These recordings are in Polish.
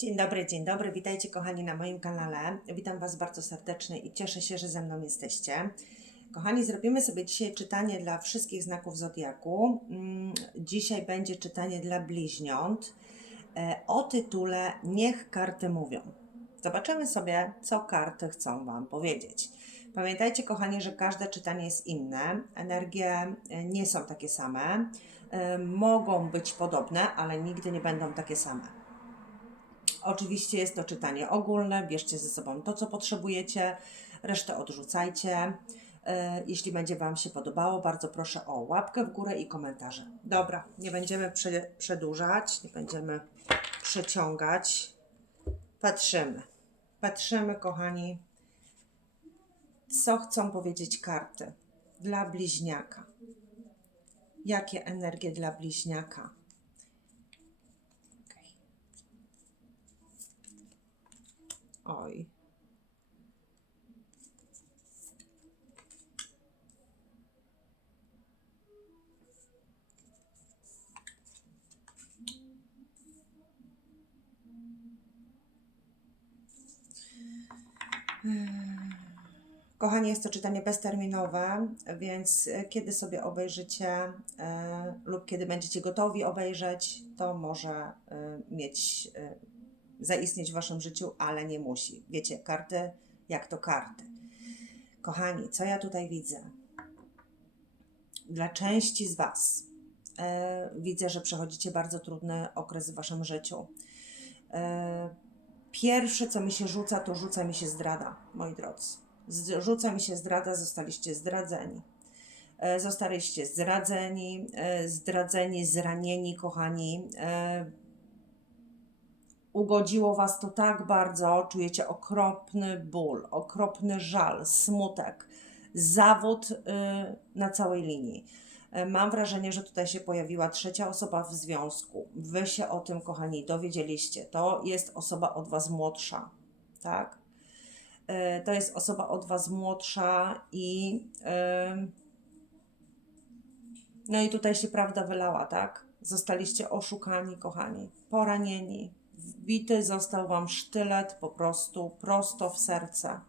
Dzień dobry, dzień dobry. Witajcie kochani na moim kanale. Witam Was bardzo serdecznie i cieszę się, że ze mną jesteście. Kochani, zrobimy sobie dzisiaj czytanie dla wszystkich znaków zodiaku. Mm, Dzisiaj będzie czytanie dla bliźniąt e, o tytule Niech karty mówią. Zobaczymy sobie, co karty chcą Wam powiedzieć. Pamiętajcie, kochani, że każde czytanie jest inne. Energie e, nie są takie same. E, Mogą być podobne, ale nigdy nie będą takie same. Oczywiście jest to czytanie ogólne, bierzcie ze sobą to, co potrzebujecie, resztę odrzucajcie. E, Jeśli będzie Wam się podobało, bardzo proszę o łapkę w górę i komentarze. Dobra, nie będziemy prze, przedłużać, nie będziemy przeciągać. Patrzymy. Patrzymy, kochani, co chcą powiedzieć karty dla bliźniaka. Jakie energie dla bliźniaka? Oj. Kochani, jest to czytanie bezterminowe, więc kiedy sobie obejrzycie e, lub kiedy będziecie gotowi obejrzeć, to może e, mieć, e, zaistnieć w Waszym życiu, ale nie musi. Wiecie, karty jak to karty. Kochani, co ja tutaj widzę? Dla części z Was e, widzę, że przechodzicie bardzo trudny okres w Waszym życiu. E, pierwsze, co mi się rzuca, to rzuca mi się zdrada, moi drodzy. Rzuca mi się zdrada, zostaliście zdradzeni. E, Zostaliście zdradzeni, zdradzeni, zranieni, kochani. Ugodziło Was to tak bardzo, czujecie okropny ból, okropny żal, smutek, zawód y, na całej linii. E, Mam wrażenie, że tutaj się pojawiła trzecia osoba w związku. Wy się o tym, kochani, dowiedzieliście. To jest osoba od Was młodsza, tak? E, To jest osoba od Was młodsza i e, no i tutaj się prawda wylała, tak? Zostaliście oszukani, kochani, poranieni. Wbity został Wam sztylet po prostu prosto w serce.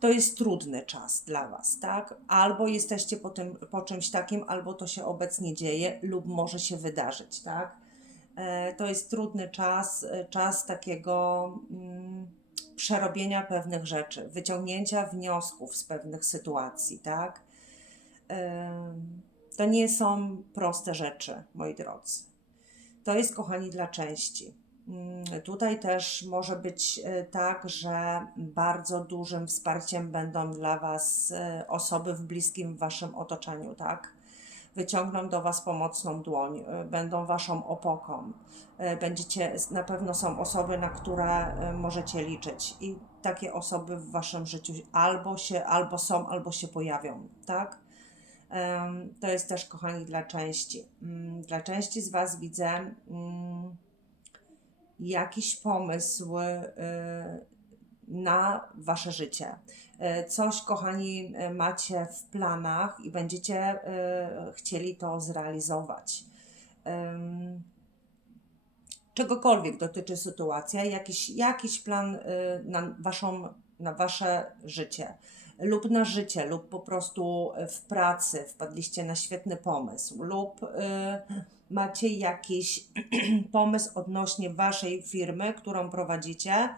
To jest trudny czas dla Was, tak? Albo jesteście po, tym, po czymś takim, albo to się obecnie dzieje, lub może się wydarzyć, tak? E, To jest trudny czas, e, czas takiego mm, przerobienia pewnych rzeczy, wyciągnięcia wniosków z pewnych sytuacji, tak? To nie są proste rzeczy, moi drodzy. To jest, kochani, dla części. Mm, Tutaj też może być e, tak, że bardzo dużym wsparciem będą dla Was e, osoby w bliskim Waszym otoczeniu, tak? Wyciągną do Was pomocną dłoń, e, będą Waszą opoką. Będziecie, na pewno są osoby, na które możecie liczyć i takie osoby w Waszym życiu albo się, albo są, albo się pojawią, tak? To jest też, kochani, dla części. Mm, Dla części z Was widzę mm, jakiś pomysł y, na Wasze życie. Y, Coś, kochani, y, macie w planach i będziecie y, chcieli to zrealizować. Czegokolwiek dotyczy sytuacja, jakiś, jakiś plan y, na, waszą, na Wasze życie lub na życie, lub po prostu w pracy wpadliście na świetny pomysł, lub y, macie jakiś pomysł odnośnie waszej firmy, którą prowadzicie,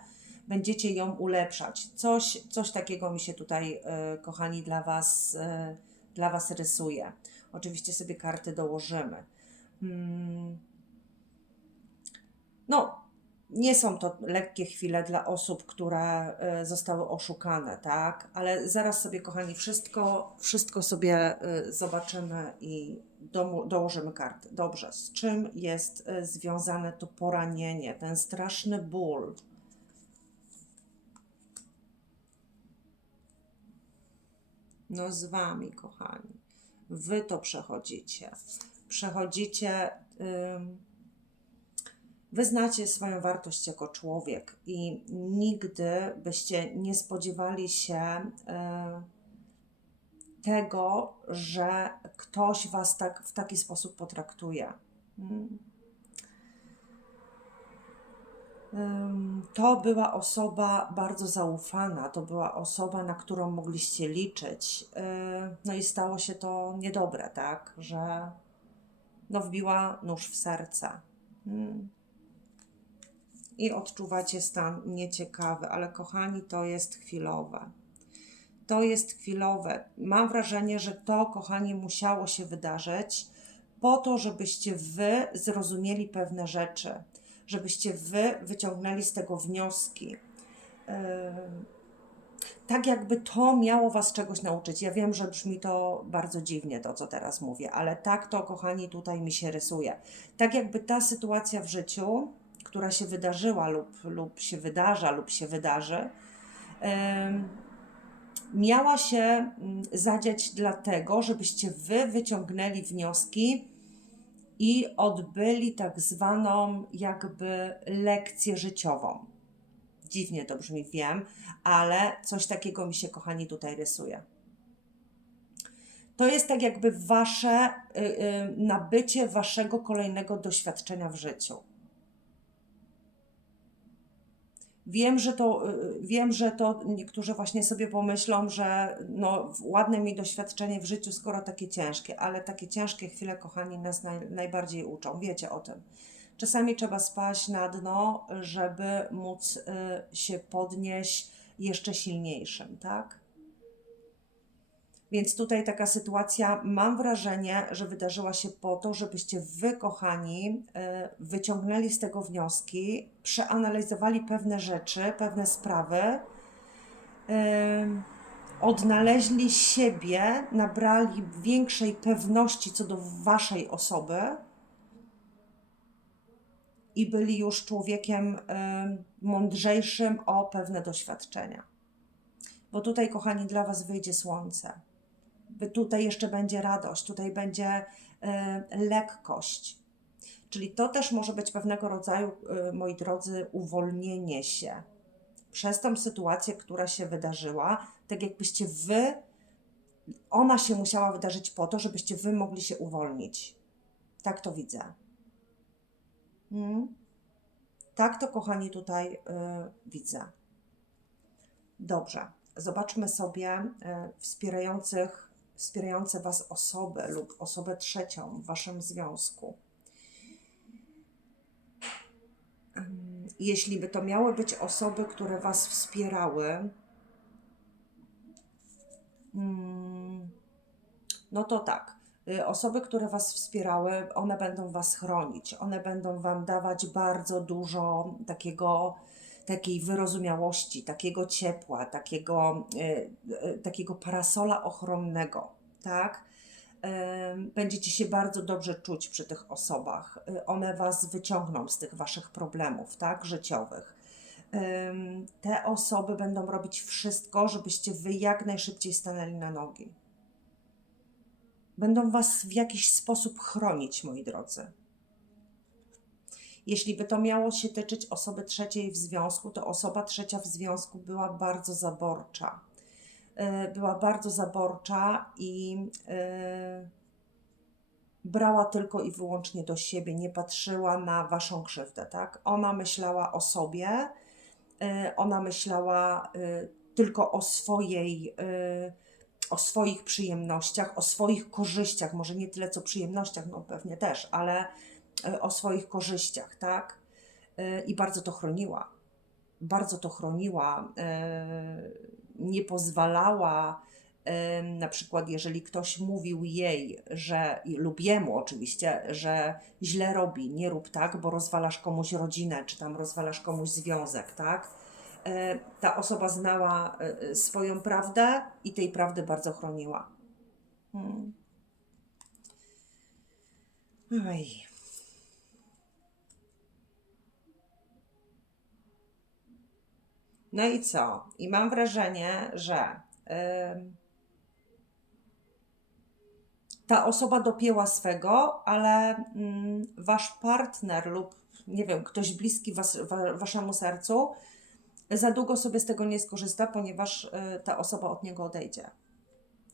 będziecie ją ulepszać. Coś, coś takiego mi się tutaj, y, kochani, dla was, y, dla was rysuje. Oczywiście sobie karty dołożymy. Hmm. No, nie są to lekkie chwile dla osób, które y, zostały oszukane, tak? Ale zaraz sobie, kochani, wszystko, wszystko sobie y, zobaczymy i dołożymy karty. Dobrze, z czym jest y, związane to poranienie, ten straszny ból? No z wami, kochani. Wy to przechodzicie. Przechodzicie. Ym, Wy znacie swoją wartość jako człowiek i nigdy byście nie spodziewali się e, tego, że ktoś was tak w taki sposób potraktuje. Mm. Ym, To była osoba bardzo zaufana, to była osoba, na którą mogliście liczyć. Yy, No i stało się to niedobre, tak, że no wbiła nóż w serce. Mm. I odczuwacie stan nieciekawy, ale kochani, to jest chwilowe. To jest chwilowe. Mam wrażenie, że to, kochani, musiało się wydarzyć po to, żebyście wy zrozumieli pewne rzeczy, żebyście wy wyciągnęli z tego wnioski. Yy, tak jakby to miało was czegoś nauczyć. Ja wiem, że brzmi to bardzo dziwnie, to co teraz mówię, ale tak to, kochani, tutaj mi się rysuje. Tak jakby ta sytuacja w życiu, która się wydarzyła lub, lub się wydarza, lub się wydarzy, miała się mm, zadziać dlatego, żebyście wy wyciągnęli wnioski i odbyli tak zwaną jakby lekcję życiową. Dziwnie to brzmi, wiem, ale coś takiego mi się, kochani, tutaj rysuje. To jest tak jakby wasze y, y, nabycie waszego kolejnego doświadczenia w życiu. Wiem, że to, y, wiem, że to niektórzy właśnie sobie pomyślą, że no, ładne mi doświadczenie w życiu, skoro takie ciężkie, ale takie ciężkie chwile, kochani, nas naj, najbardziej uczą. Wiecie o tym. Czasami trzeba spaść na dno, żeby móc y, się podnieść jeszcze silniejszym, tak? Więc tutaj taka sytuacja, mam wrażenie, że wydarzyła się po to, żebyście wy, kochani, y, wyciągnęli z tego wnioski, przeanalizowali pewne rzeczy, pewne sprawy, y, odnaleźli siebie, nabrali większej pewności co do waszej osoby i byli już człowiekiem y, mądrzejszym o pewne doświadczenia. Bo tutaj, kochani, dla was wyjdzie słońce tutaj jeszcze będzie radość, tutaj będzie y, lekkość. Czyli to też może być pewnego rodzaju, y, moi drodzy, uwolnienie się przez tą sytuację, która się wydarzyła, tak jakbyście wy, ona się musiała wydarzyć po to, żebyście wy mogli się uwolnić. Tak to widzę. Hmm? Tak to, kochani, tutaj y, widzę. Dobrze. Zobaczmy sobie wspierających wspierające Was osoby lub osobę trzecią w Waszym związku. Jeśli by to miały być osoby, które Was wspierały, mm, no to tak. Osoby, które Was wspierały, one będą Was chronić, one będą Wam dawać bardzo dużo takiego takiej wyrozumiałości, takiego ciepła, takiego, y, takiego parasola ochronnego, tak? Będziecie się bardzo dobrze czuć przy tych osobach. One Was wyciągną z tych Waszych problemów, tak? Życiowych. Te osoby będą robić wszystko, żebyście Wy jak najszybciej stanęli na nogi. Będą Was w jakiś sposób chronić, moi drodzy. Jeśli by to miało się tyczyć osoby trzeciej w związku, to osoba trzecia w związku była bardzo zaborcza. E, była bardzo zaborcza i e, brała tylko i wyłącznie do siebie, nie patrzyła na waszą krzywdę, tak? Ona myślała o sobie, e, ona myślała tylko o swojej, o swoich przyjemnościach, o swoich korzyściach, może nie tyle co przyjemnościach, no pewnie też, ale o swoich korzyściach, tak? E, I bardzo to chroniła. Bardzo to chroniła. E, nie pozwalała, na przykład, jeżeli ktoś mówił jej, że, lub jemu oczywiście, że źle robi, nie rób tak, bo rozwalasz komuś rodzinę, czy tam rozwalasz komuś związek, tak? Ta osoba znała swoją prawdę i tej prawdy bardzo chroniła. Hmm. No i co? I mam wrażenie, że ta osoba dopięła swego, ale yy, wasz partner lub nie wiem, ktoś bliski was, wa, waszemu sercu za długo sobie z tego nie skorzysta, ponieważ yy, ta osoba od niego odejdzie.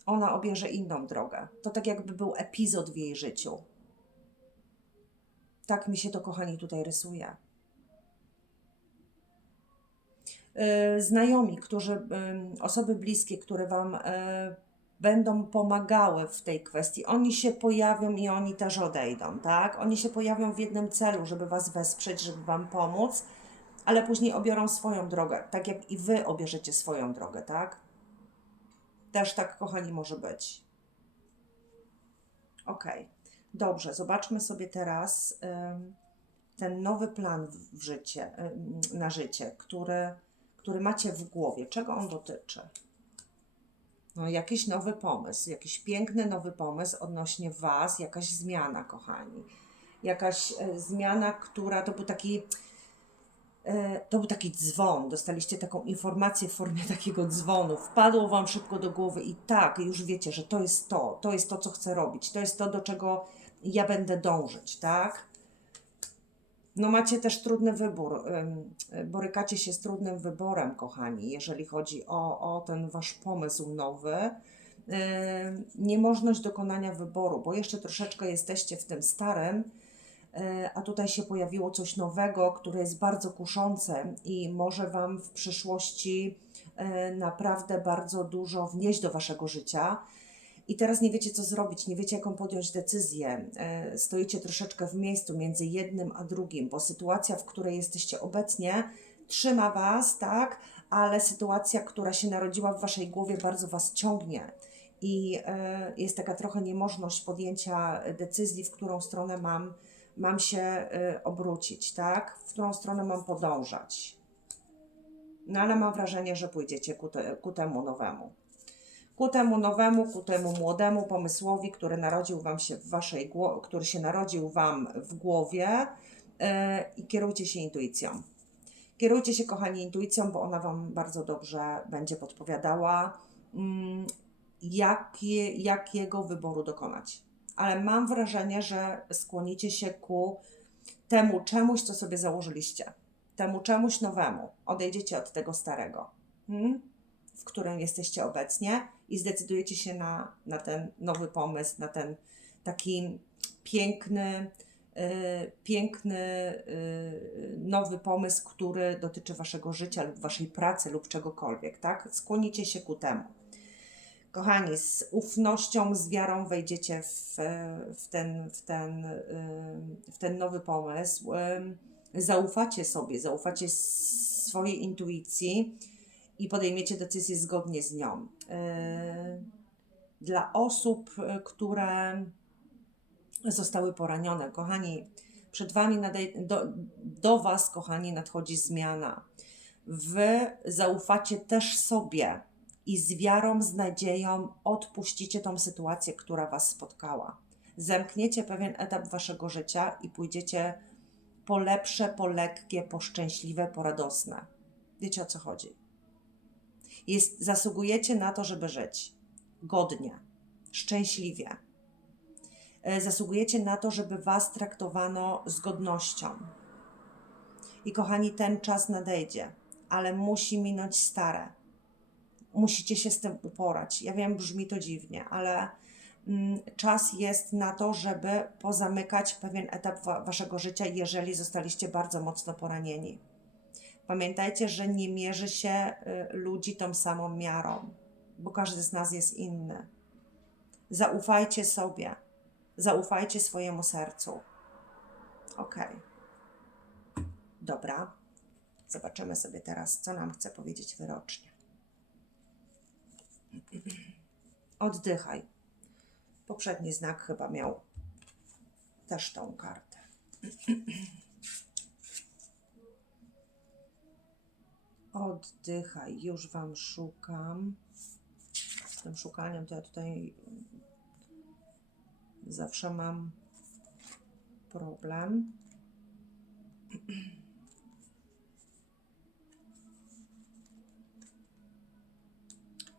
Ona obierze inną drogę. To tak jakby był epizod w jej życiu. Tak mi się to, kochani, tutaj rysuje. y, znajomi, którzy, y, osoby bliskie, które Wam y, będą pomagały w tej kwestii, oni się pojawią i oni też odejdą, tak? Oni się pojawią w jednym celu, żeby Was wesprzeć, żeby Wam pomóc, ale później obiorą swoją drogę, tak jak i Wy obierzecie swoją drogę, tak? Też tak, kochani, może być. Ok, dobrze, zobaczmy sobie teraz ten nowy plan w, życie, na życie, który, który macie w głowie. Czego on dotyczy? No, jakiś nowy pomysł, jakiś piękny nowy pomysł odnośnie Was, jakaś zmiana, kochani. Jakaś e, zmiana, która to był taki. e, To był taki dzwon, dostaliście taką informację w formie takiego dzwonu, wpadło Wam szybko do głowy i tak, już wiecie, że to jest to, to jest to, co chcę robić, to jest to, do czego ja będę dążyć, tak? No macie też trudny wybór, ym, borykacie się z trudnym wyborem, kochani, jeżeli chodzi o, o ten Wasz pomysł nowy. Niemożność dokonania wyboru, bo jeszcze troszeczkę jesteście w tym starym, y, a tutaj się pojawiło coś nowego, które jest bardzo kuszące i może Wam w przyszłości y, naprawdę bardzo dużo wnieść do Waszego życia. I teraz nie wiecie, co zrobić, nie wiecie, jaką podjąć decyzję. E, Stoicie troszeczkę w miejscu między jednym a drugim, bo sytuacja, w której jesteście obecnie, trzyma Was, tak, ale sytuacja, która się narodziła w Waszej głowie, bardzo Was ciągnie. I e, jest taka trochę niemożność podjęcia decyzji, w którą stronę mam, mam się e, obrócić, tak, w którą stronę mam podążać. No ale mam wrażenie, że pójdziecie ku, te, ku temu nowemu ku temu nowemu, ku temu młodemu pomysłowi, który narodził wam się w waszej który się narodził wam w głowie yy, i kierujcie się intuicją. Kierujcie się, kochani, intuicją, bo ona wam bardzo dobrze będzie podpowiadała, mm, jakie, jakiego wyboru dokonać. Ale mam wrażenie, że skłonicie się ku temu czemuś, co sobie założyliście, temu czemuś nowemu. Odejdziecie od tego starego. Hmm? w którym jesteście obecnie i zdecydujecie się na, na ten nowy pomysł, na ten taki piękny, y, piękny y, nowy pomysł, który dotyczy waszego życia lub waszej pracy lub czegokolwiek, tak? Skłonicie się ku temu. Kochani, z ufnością, z wiarą wejdziecie w, w, ten, w, ten, y, w ten nowy pomysł. Zaufacie sobie, zaufacie swojej intuicji i podejmiecie decyzję zgodnie z nią. Yy, Dla osób, y, które zostały poranione, kochani, przed Wami, nadej- do, do Was, kochani, nadchodzi zmiana. Wy zaufacie też sobie i z wiarą, z nadzieją odpuścicie tą sytuację, która Was spotkała. Zamkniecie pewien etap Waszego życia i pójdziecie po lepsze, po lekkie, po szczęśliwe, po radosne. Wiecie o co chodzi? Jest, zasługujecie na to, żeby żyć godnie, szczęśliwie. E, Zasługujecie na to, żeby Was traktowano z godnością. I kochani, ten czas nadejdzie, ale musi minąć stare. Musicie się z tym uporać. Ja wiem, brzmi to dziwnie, ale mm, czas jest na to, żeby pozamykać pewien etap wa- Waszego życia, jeżeli zostaliście bardzo mocno poranieni. Pamiętajcie, że nie mierzy się y, ludzi tą samą miarą, bo każdy z nas jest inny. Zaufajcie sobie, zaufajcie swojemu sercu. Ok. Dobra. Zobaczymy sobie teraz, co nam chce powiedzieć wyrocznie. Oddychaj. Poprzedni znak chyba miał też tą kartę. Oddychaj, już Wam szukam. Z tym szukaniem to ja tutaj zawsze mam problem.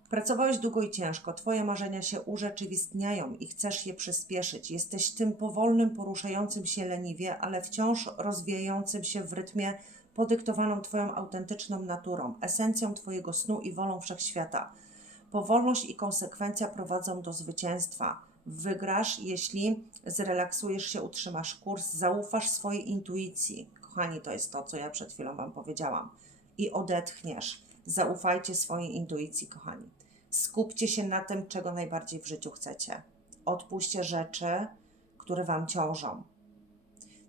Pracowałeś długo i ciężko, Twoje marzenia się urzeczywistniają i chcesz je przyspieszyć. Jesteś tym powolnym, poruszającym się leniwie, ale wciąż rozwijającym się w rytmie podyktowaną Twoją autentyczną naturą, esencją Twojego snu i wolą wszechświata. Powolność i konsekwencja prowadzą do zwycięstwa. Wygrasz, jeśli zrelaksujesz się, utrzymasz kurs, zaufasz swojej intuicji. Kochani, to jest to, co ja przed chwilą Wam powiedziałam. i odetchniesz. Zaufajcie swojej intuicji, kochani. Skupcie się na tym, czego najbardziej w życiu chcecie. Odpuśćcie rzeczy, które Wam ciążą.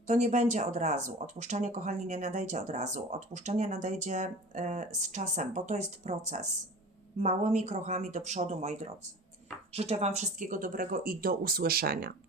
To nie będzie od razu. Odpuszczenie, kochani, nie nadejdzie od razu. Odpuszczenie nadejdzie e, z czasem, bo to jest proces. Małymi krokami do przodu, moi drodzy. Życzę Wam wszystkiego dobrego i do usłyszenia.